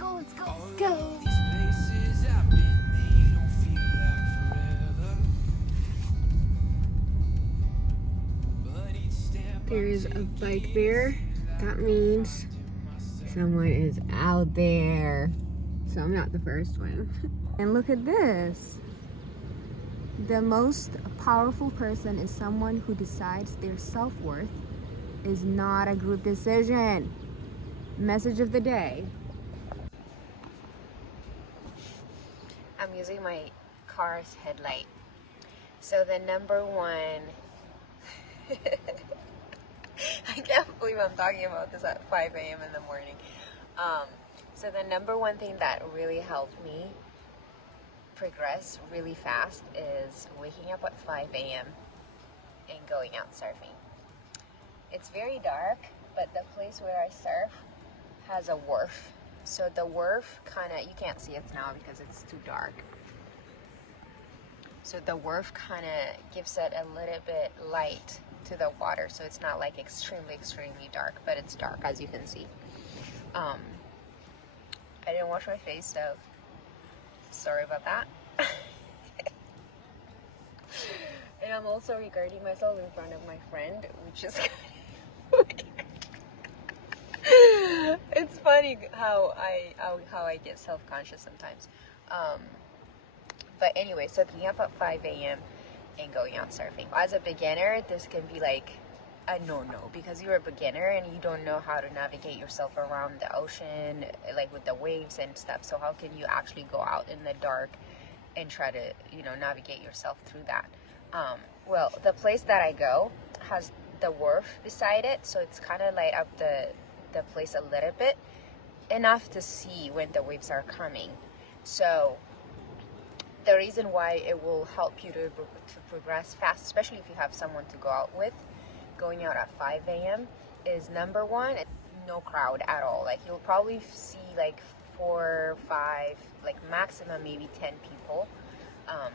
go, let's go, let's go. There is a bike there. That means someone is out there. So I'm not the first one. And look at this. The most powerful person is someone who decides their self-worth is not a group decision. Message of the day. I'm using my car's headlight. So the number one I can't believe I'm talking about this at 5 a.m. in the morning. So the number one thing that really helped me progress really fast is waking up at 5 a.m. and going out surfing. It's very dark, but the place where I surf has a wharf. So the wharf you can't see it now because it's too dark. So the wharf kind of gives it a little bit light to the water, so it's not like extremely dark, but it's dark as you can see. I didn't wash my face, so sorry about that. And I'm also recording myself in front of my friend, which is kind of weird. It's funny how I get self-conscious sometimes. But anyway, so getting up at 5 a.m. and going out surfing. As a beginner, this can be like a no-no because you're a beginner and you don't know how to navigate yourself around the ocean, like with the waves and stuff. So how can you actually go out in the dark and try to, navigate yourself through that? Well, the place that I go has the wharf beside it, so it's kind of light up the place a little bit, enough to see when the waves are coming. So the reason why it will help you to progress fast, especially if you have someone to go out with, going out at 5 a.m. is number one, no crowd at all. Like you'll probably see like 4, 5, like maximum maybe 10 people.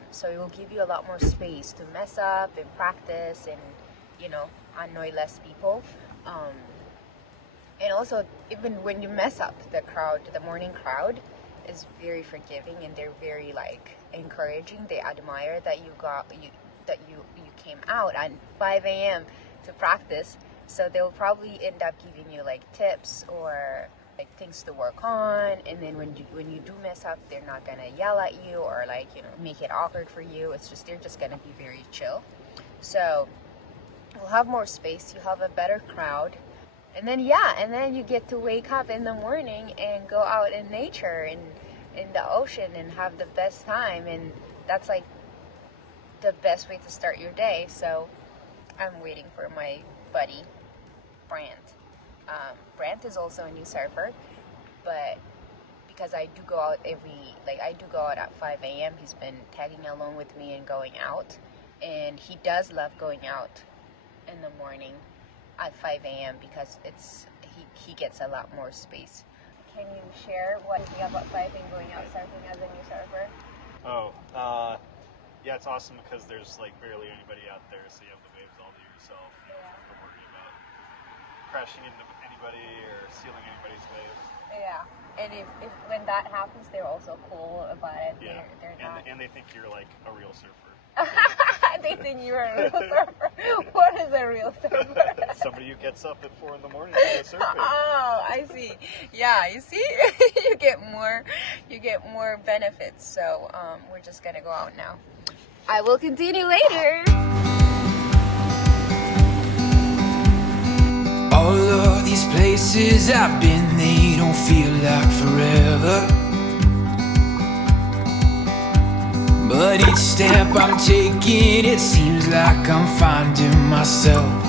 So it will give you a lot more space to mess up and practice and, annoy less people. And also, even when you mess up, the morning crowd is very forgiving and they're very encouraging. They admire that you came out at 5 a.m. to practice. So they'll probably end up giving you tips or things to work on. And then when you do mess up, they're not gonna yell at you or make it awkward for you. They're just gonna be very chill. So you'll have more space. You have a better crowd. And then you get to wake up in the morning and go out in nature and in the ocean and have the best time. And that's the best way to start your day. So I'm waiting for my buddy, Brant. Brant is also a new surfer, but because I do go out at 5 a.m., he's been tagging along with me and going out. And he does love going out in the morning at 5 a.m. because he gets a lot more space. Can you share what is up at 5 and going out surfing as a new surfer? Yeah, it's awesome because there's barely anybody out there, so you have the waves all to yourself. You don't have to worry about crashing into anybody or stealing anybody's waves. Yeah, and if when that happens, they're also cool about it. Yeah, they're not. and they think you're a real surfer. They think you're a real surfer. What is a real surfer? Somebody who gets up at 4 in the morning to go surfing. Oh, I see. Yeah, you see, you get more benefits. So we're just gonna go out now. I will continue later. All of these places I've been, they don't feel like forever. But each step I'm taking, it seems like I'm finding myself.